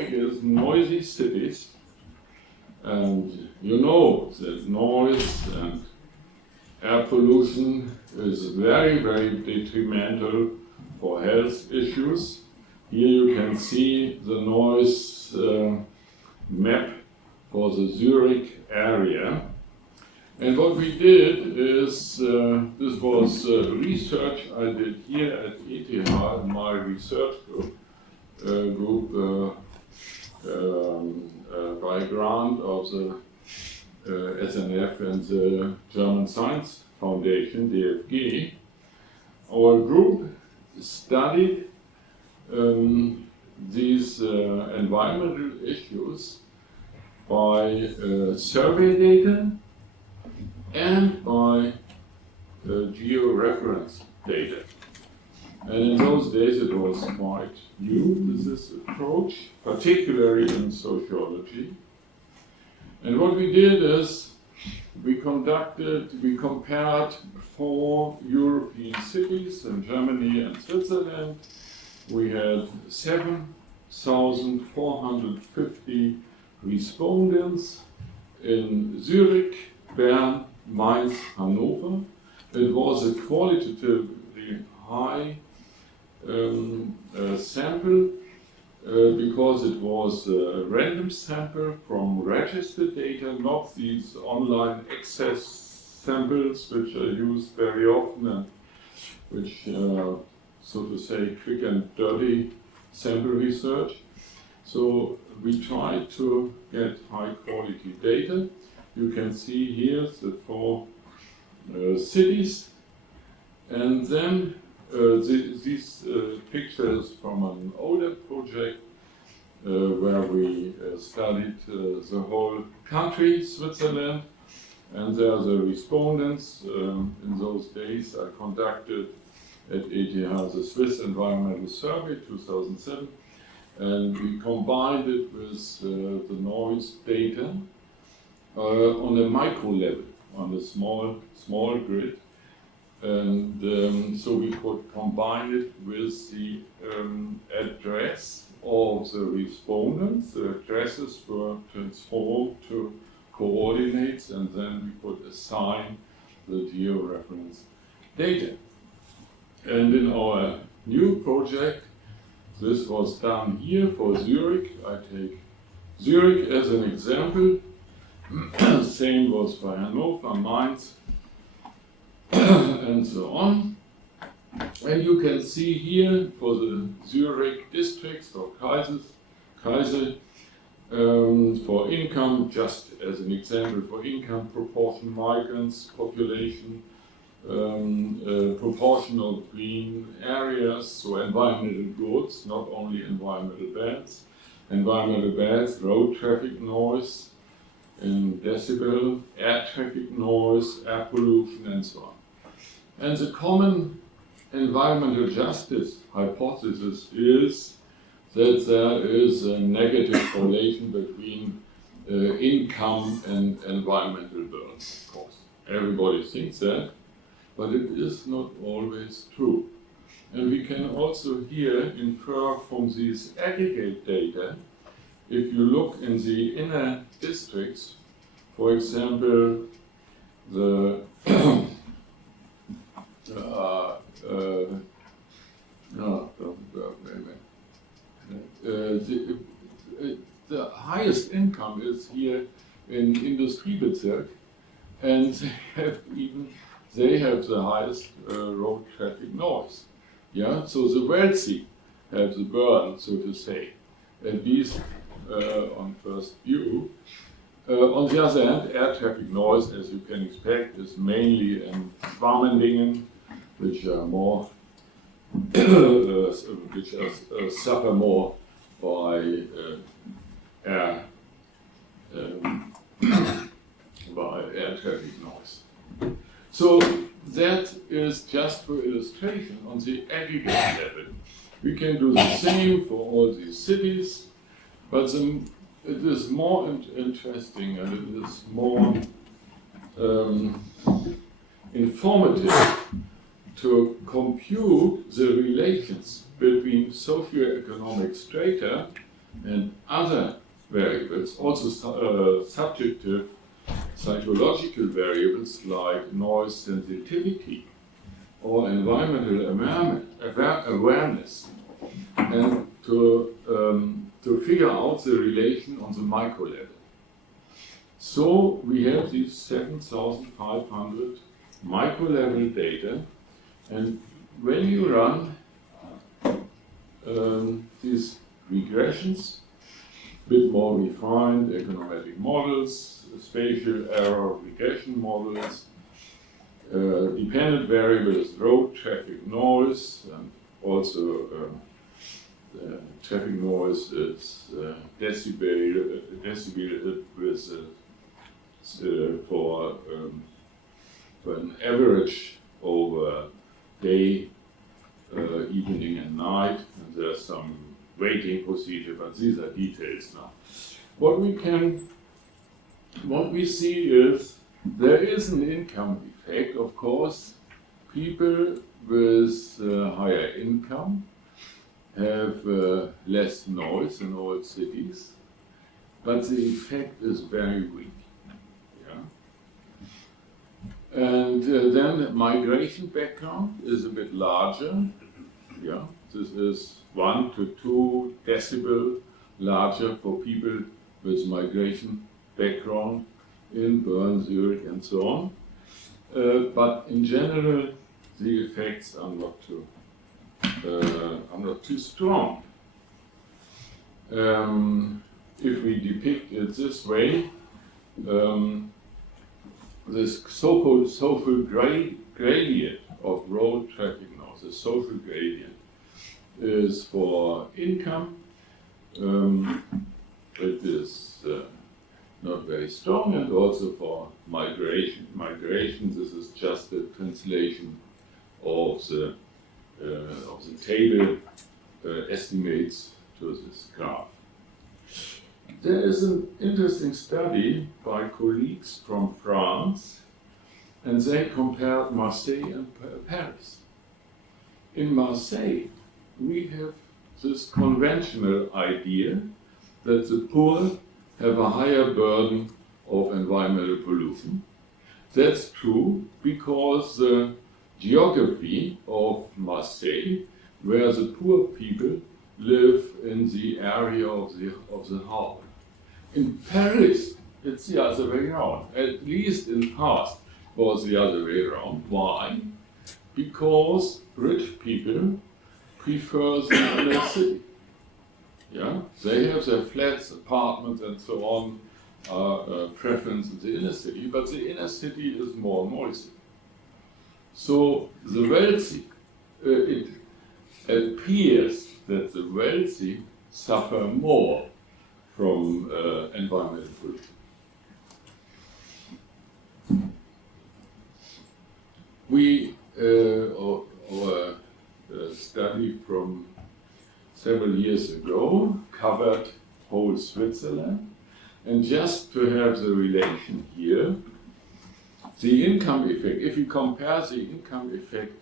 topic is noisy cities. And you know that noise and air pollution is very, very detrimental for health issues. Here you can see the noise map for the Zurich area. And what we did is, this was research I did here at ETH in my research group, by grant of the SNF and the German Science Foundation, DFG. Our group studied these environmental issues by survey data and by geo-referenced data. And in those days it was quite new, this approach, particularly in sociology. And what we did is we compared 4 European cities in Germany and Switzerland. We had 7,450 respondents in Zurich, Bern, Mainz, Hanover. It was a qualitatively high sample because it was a random sample from registered data, not these online access samples which are used very often and which, so to say, quick and dirty sample research. So we tried to get high quality data. You can see here the 4 cities, and then these pictures from an older project where we studied the whole country, Switzerland, and there are the respondents. In those days I conducted at ETH the Swiss Environmental Survey 2007, and we combined it with the noise data on a micro level, on a small grid. And so we could combine it with the address of the respondents. The addresses were transformed to coordinates, and then we could assign the geo-referenced data. And in our new project, this was done here for Zurich. I take Zurich as an example. Same was for Hanover, Mainz, and so on. And you can see here for the Zurich districts or Kreise, for income, just as an example, for income, proportion migrants, population, proportion of green areas, so environmental goods, not only environmental beds, road traffic noise, in decibel, air traffic noise, air pollution, and so on. And the common environmental justice hypothesis is that there is a negative correlation between income and environmental burden, of course. Everybody thinks that, but it is not always true. And we can also here infer from these aggregate data, if you look in the inner districts, for example, the the highest income is here in Industriebezirk, and they have the highest road traffic noise. Yeah, so the wealthy have the burden, so to say, at least on first view. On the other hand, air traffic noise, as you can expect, is mainly in Schwarmendingen, which are more, which suffer more by air traffic noise. So that is just for illustration on the aggregate level. We can do the same for all these cities, but it is more interesting and it is more informative to compute the relations between socioeconomic strata And other variables, also subjective psychological variables like noise sensitivity or environmental awareness, and to figure out the relation on the micro level. So we have these 7,500 micro level data, and when you run these regressions, a bit more refined econometric models, spatial error regression models, dependent variables, road traffic noise, and also traffic noise is decibel with for an average over day, evening and night, and there's some weighting procedure, but these are details now. What we see is there is an income effect, of course. People with higher income have less noise in all cities, but the effect is very weak. Yeah? And then the migration background is a bit larger. Yeah? This is 1 to 2 decibel larger for people with migration background in Bern, Zurich, and so on. But in general, the effects are not too strong. If we depict it this way, this so-called social gradient of road traffic noise, the social gradient, is for income. It is not very strong, and also for migration. Migration, this is just a translation of the table estimates to this graph. There is an interesting study by colleagues from France, and they compared Marseille and Paris. In Marseille, we have this conventional idea that the poor have a higher burden of environmental pollution. That's true because the geography of Marseille, where the poor people live in the area of the harbor. In Paris, it's the other way around. At least in past was the other way around. Why? Because rich people prefer the inner city. Yeah, they have their flats, apartments, and so on, preference in the inner city, but the inner city is more noisy. So the wealthy, it appears that the wealthy suffer more from environmental pollution. We, our study from several years ago covered whole Switzerland, and just to have the relation here, the income effect, if you compare the income effect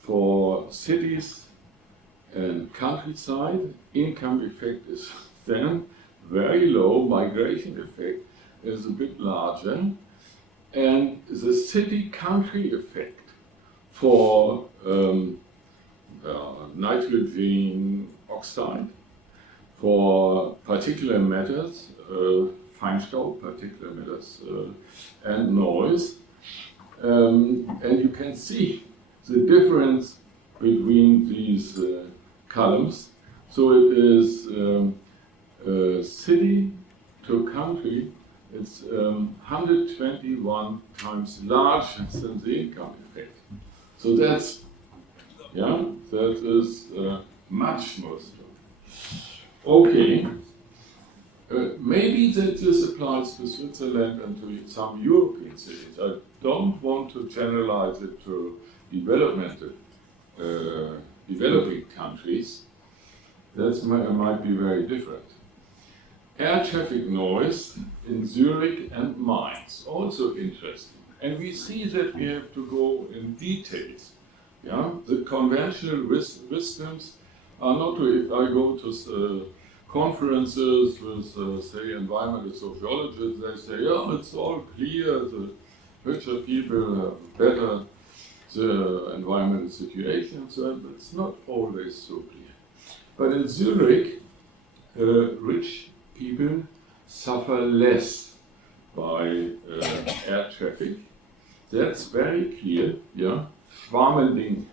for cities and countryside, income effect is then very low, migration effect is a bit larger, and the city-country effect for nitrogen oxide, for particulate matters, Feinstaub, particulate matters, and noise. And you can see the difference between these columns. So it is city to country, it's 121 times larger than the income effect. So that's, yeah, that is much more strong. Okay, maybe that this applies to Switzerland and to some European cities. I don't want to generalize it to developing countries. That might be very different. Air traffic noise in Zurich and Mainz, also interesting. And we see that we have to go in details. Yeah? The conventional wisdoms are not to, if I go to conferences with, say, environmental sociologists. They say, yeah, it's all clear, the richer people have better the environmental situation and so on, but it's not always so clear. But in Zurich, rich people suffer less by air traffic. That's very clear, yeah. Schwammending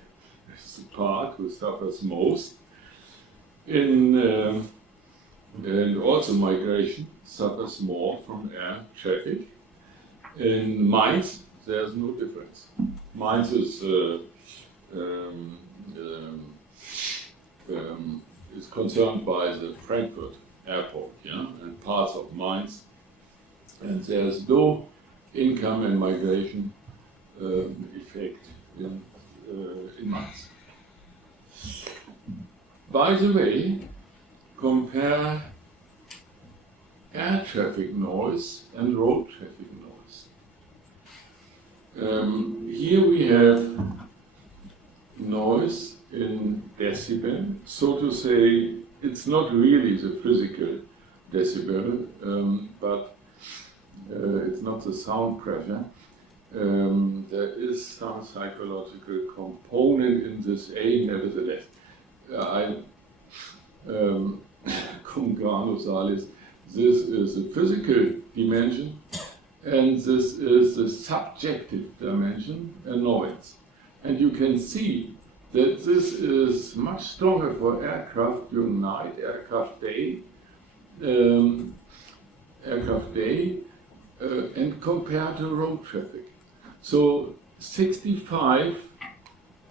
is the part who suffers most. And also migration suffers more from air traffic. In Mainz, there's no difference. Mainz is concerned by the Frankfurt airport, yeah, and parts of Mainz, and there's no income and migration effect in Mainz. By the way, compare air traffic noise and road traffic noise. Here we have noise in decibel, so to say. It's not really the physical decibel, but it's not the sound pressure. There is some psychological component in this A, nevertheless. Cum grano salis, this is the physical dimension, and this is the subjective dimension, annoyance. And you can see that this is much stronger for aircraft during night, aircraft day, and compared to road traffic. So 65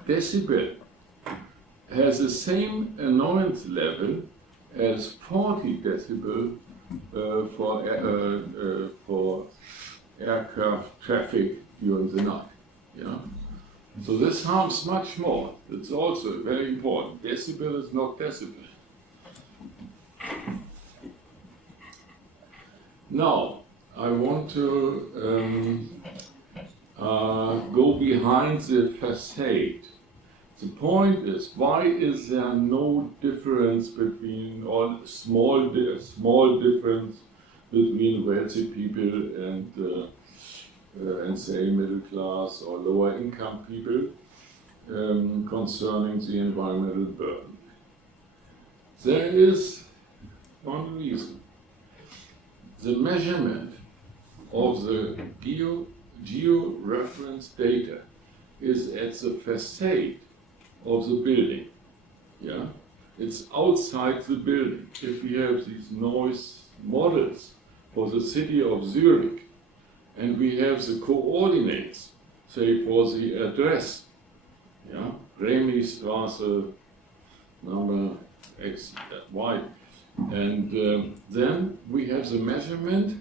decibel has the same annoyance level as 40 decibel for aircraft traffic during the night. Yeah? So this harms much more. It's also very important. Decibel is not decibel. Now, I want to go behind the facade. The point is, why is there no difference between, or small difference between wealthy people and say middle class or lower income people concerning the environmental burden? There is one reason. The measurement of the geo-referenced data is at the facade of the building. Yeah? It's outside the building. If we have these noise models for the city of Zurich, and we have the coordinates, say for the address, yeah, Remy Straße, number X, Y, and then we have the measurement,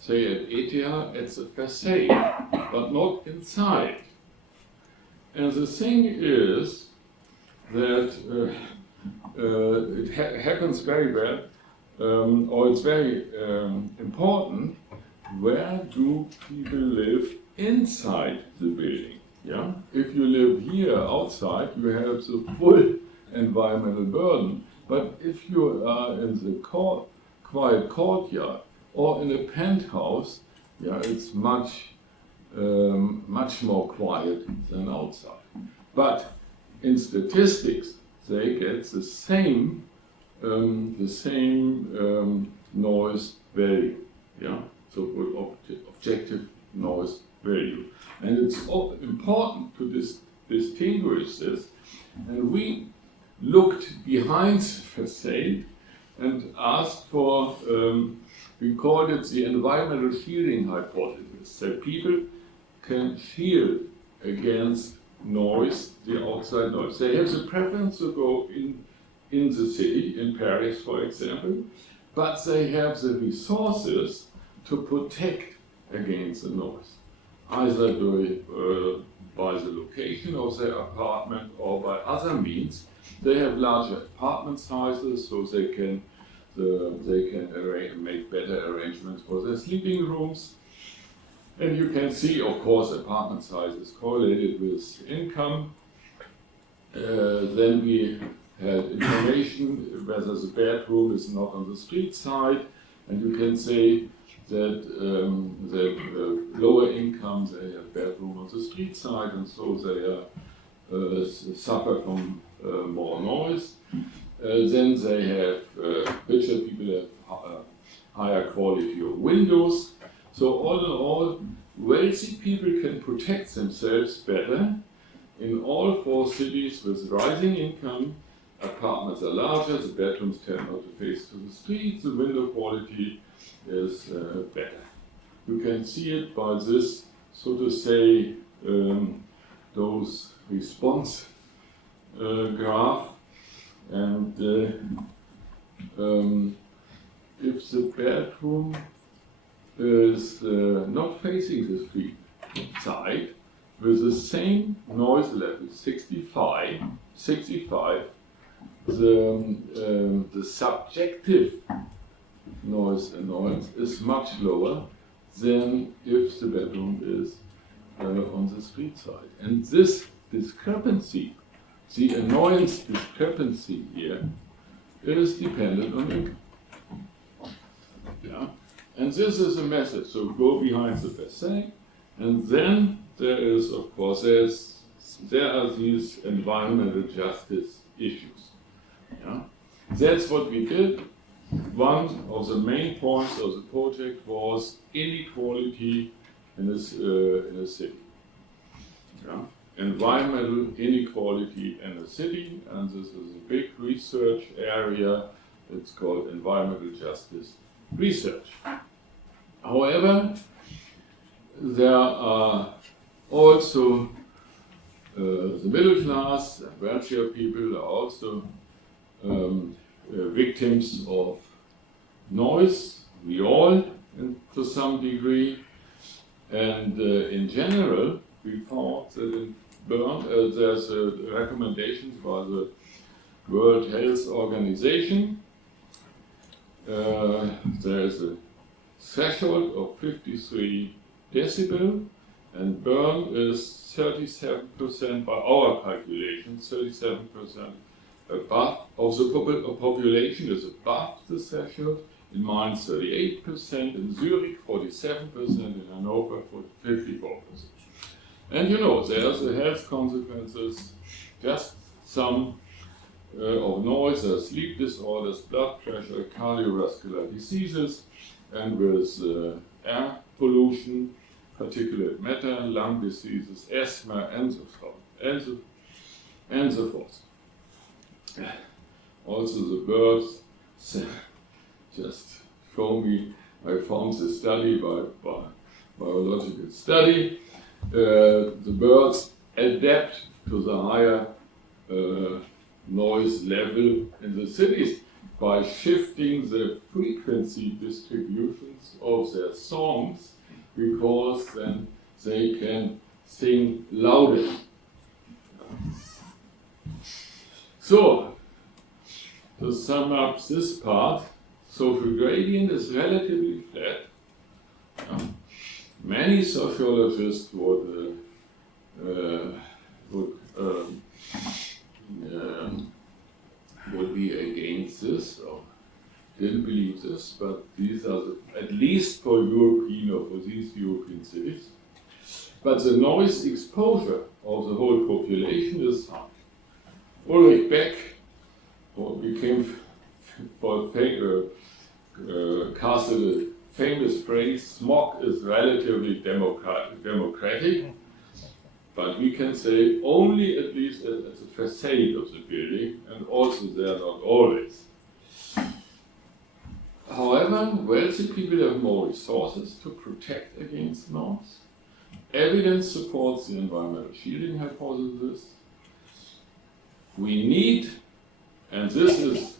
say at ETH, at the facade, but not inside. And the thing is that it happens very well, or it's very important. Where do people live inside the building? Yeah? If you live here outside, you have the full environmental burden. But if you are in the quiet courtyard or in a penthouse, yeah, it's much more quiet than outside. But in statistics, they get the same noise value. Yeah. So objective noise value. And it's important to distinguish this. And we looked behind the facade and asked for, we called it the environmental shielding hypothesis, that people can shield against noise, the outside noise. They have the preference to go in the city, in Paris for example, but they have the resources to protect against the noise, either by the location of their apartment or by other means. They have larger apartment sizes, so they can make better arrangements for their sleeping rooms. And you can see, of course, apartment size is correlated with income. Then we had information whether the bedroom is not on the street side, and you can say that lower income, they have bedroom on the street side, and so they suffer from more noise. Then they have, richer people have higher quality of windows. So all in all, wealthy people can protect themselves better. In all 4 cities with rising income, apartments are larger, the bedrooms tend not to face to the street, the window quality is better. You can see it by this, so to say, those response graph. And if the bedroom is not facing the street side, with the same noise level, 65, the subjective noise annoyance is much lower than if the bedroom is on the street side. And this discrepancy, the annoyance discrepancy here, is dependent on income. Yeah? And this is a method, so go behind the facade, and then there is, of course, there are these environmental justice issues. Yeah? That's what we did. One of the main points of the project was inequality in a city. Yeah? Environmental inequality in a city, and this is a big research area. It's called environmental justice research. However, there are also the middle class and wealthier people are also victims of noise, we all to some degree, and in general we found that in Bern there's recommendations by the World Health Organization. There's a threshold of 53 decibel, and Bern is 37% by our calculations, 37% above of the population is above the threshold. In Mainz 38%, in Zurich 47%, in Hanover 54%. And you know, there's the health consequences, just some of noise, sleep disorders, blood pressure, cardiovascular diseases, and with air pollution, particulate matter, lung diseases, asthma, and so forth. Also the birds, just show me, I found the study by biological study. The birds adapt to the higher noise level in the cities by shifting the frequency distributions of their songs, because then they can sing louder. So, to sum up this part, social gradient is relatively flat. Many sociologists would be against this or didn't believe this, but these are at least for European or for these European cities. But the noise exposure of the whole population is high. Ulrich Beck cast a famous phrase, smog is relatively democratic, but we can say only at least at the facade of the building, and also there not always. However, wealthy people have more resources to protect against noise. Evidence supports the environmental shielding hypothesis. We need, and this is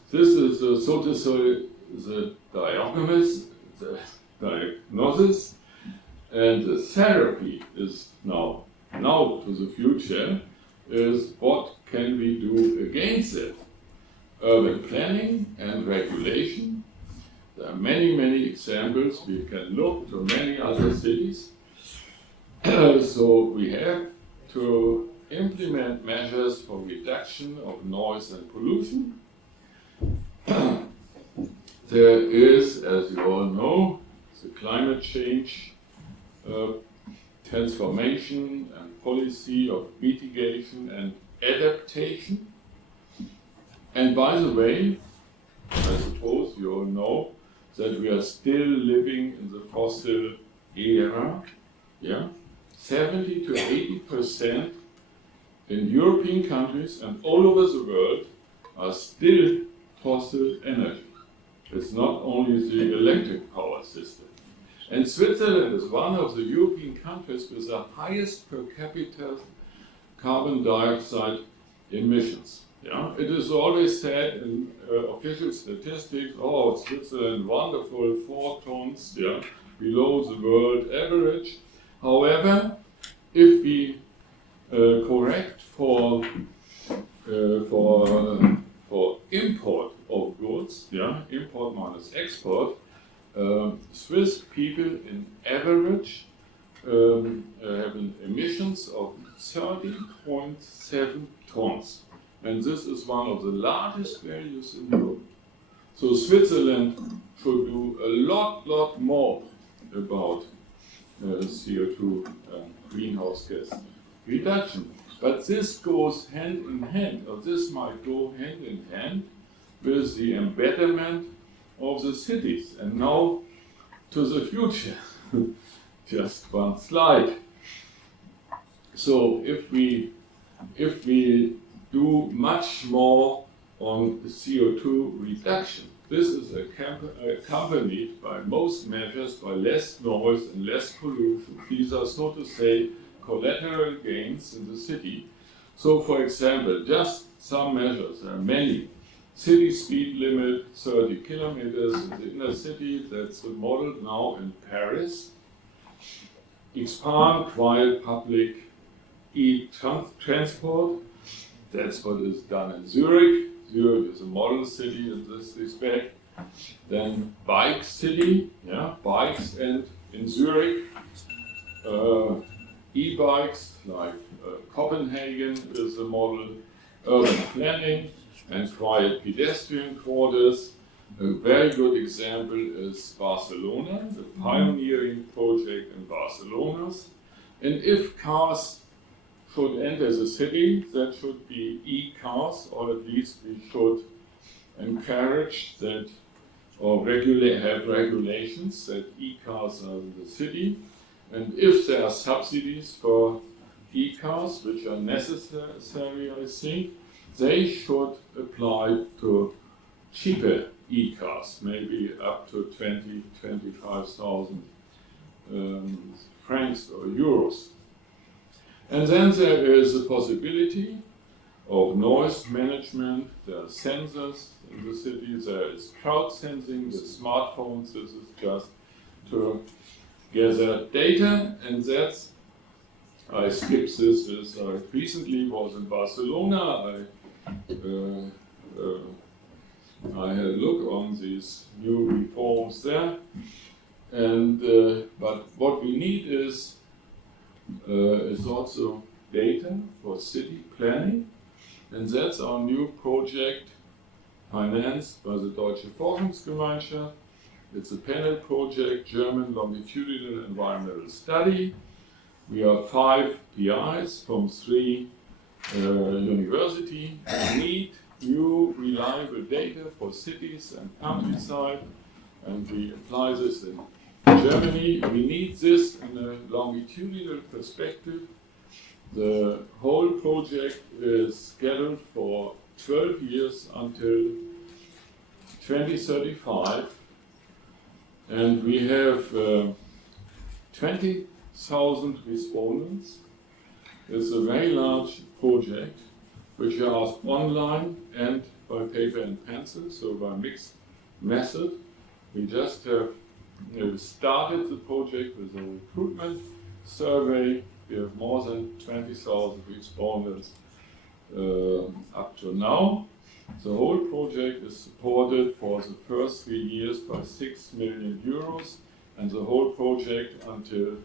so to say the diagnosis, and the therapy is now to the future, is what can we do against it? Urban planning and regulation. There are many examples. We can look to many other cities. So we have to implement measures for reduction of noise and pollution. There is, as you all know, the climate change transformation and policy of mitigation and adaptation. And by the way, I suppose you all know that we are still living in the fossil era. Yeah, 70 to 80% in European countries and all over the world are still fossil energy. It's not only the electric power system. And Switzerland is one of the European countries with the highest per capita carbon dioxide emissions. Yeah? It is always said in official statistics, oh, Switzerland, wonderful, 4 tons, yeah, below the world average. However, if we correct for import of goods, yeah, import minus export, Swiss people in average have emissions of 30.7 tons. And this is one of the largest values in Europe. So Switzerland should do a lot more about CO2 greenhouse gas reduction. But this goes hand in hand, or this might go hand in hand with the embedment of the cities. And now to the future. Just one slide. So if we do much more on CO2 reduction, this is accompanied by most measures by less noise and less pollution. These are, so to say, collateral gains in the city. So, for example, just some measures, there are many. City speed limit, 30 kilometers in the inner city, that's the model now in Paris. Expand quiet public transport, that's what is done in Zurich. Zurich is a model city in this respect. Then bike city, yeah, bikes, and in Zurich, e-bikes, like Copenhagen is a model, urban planning, and quiet pedestrian quarters. A very good example is Barcelona, the pioneering project in Barcelona. And if cars should enter the city, that should be e-cars, or at least we should encourage that, or have regulations that e-cars are in the city. And if there are subsidies for e-cars, which are necessary, I think, they should apply to cheaper e-cars, maybe up to 25,000 francs or euros. And then there is the possibility of noise management. There are sensors in the city. There is crowd sensing with smartphones. This is just to gather data, and that's, I skipped this, I recently was in Barcelona. I had a look on these new reforms there, and but what we need is also data for city planning, and that's our new project financed by the Deutsche Forschungsgemeinschaft. It's a panel project, German longitudinal environmental study. We are 5 PIs from 3 universities. We need new reliable data for cities and countryside, and we apply this in Germany. We need this in a longitudinal perspective. The whole project is scheduled for 12 years until 2035, and we have 20,000 respondents. It's a very large project, which is online and by paper and pencil, so by mixed method. We just have started the project with a recruitment survey. We have more than 20,000 respondents up to now. The whole project is supported for the first 3 years by 6 million euros, and the whole project until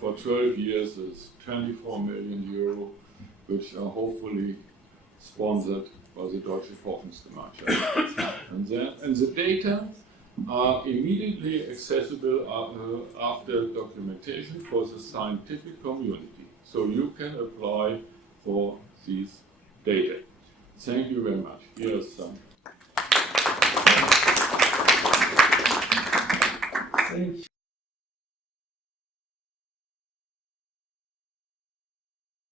for 12 years is 24 million euro which are hopefully sponsored by the Deutsche Forschungsgemeinschaft. And the data are immediately accessible after documentation for the scientific community. So you can apply for these data. Thank you very much. Here's some. Thank you.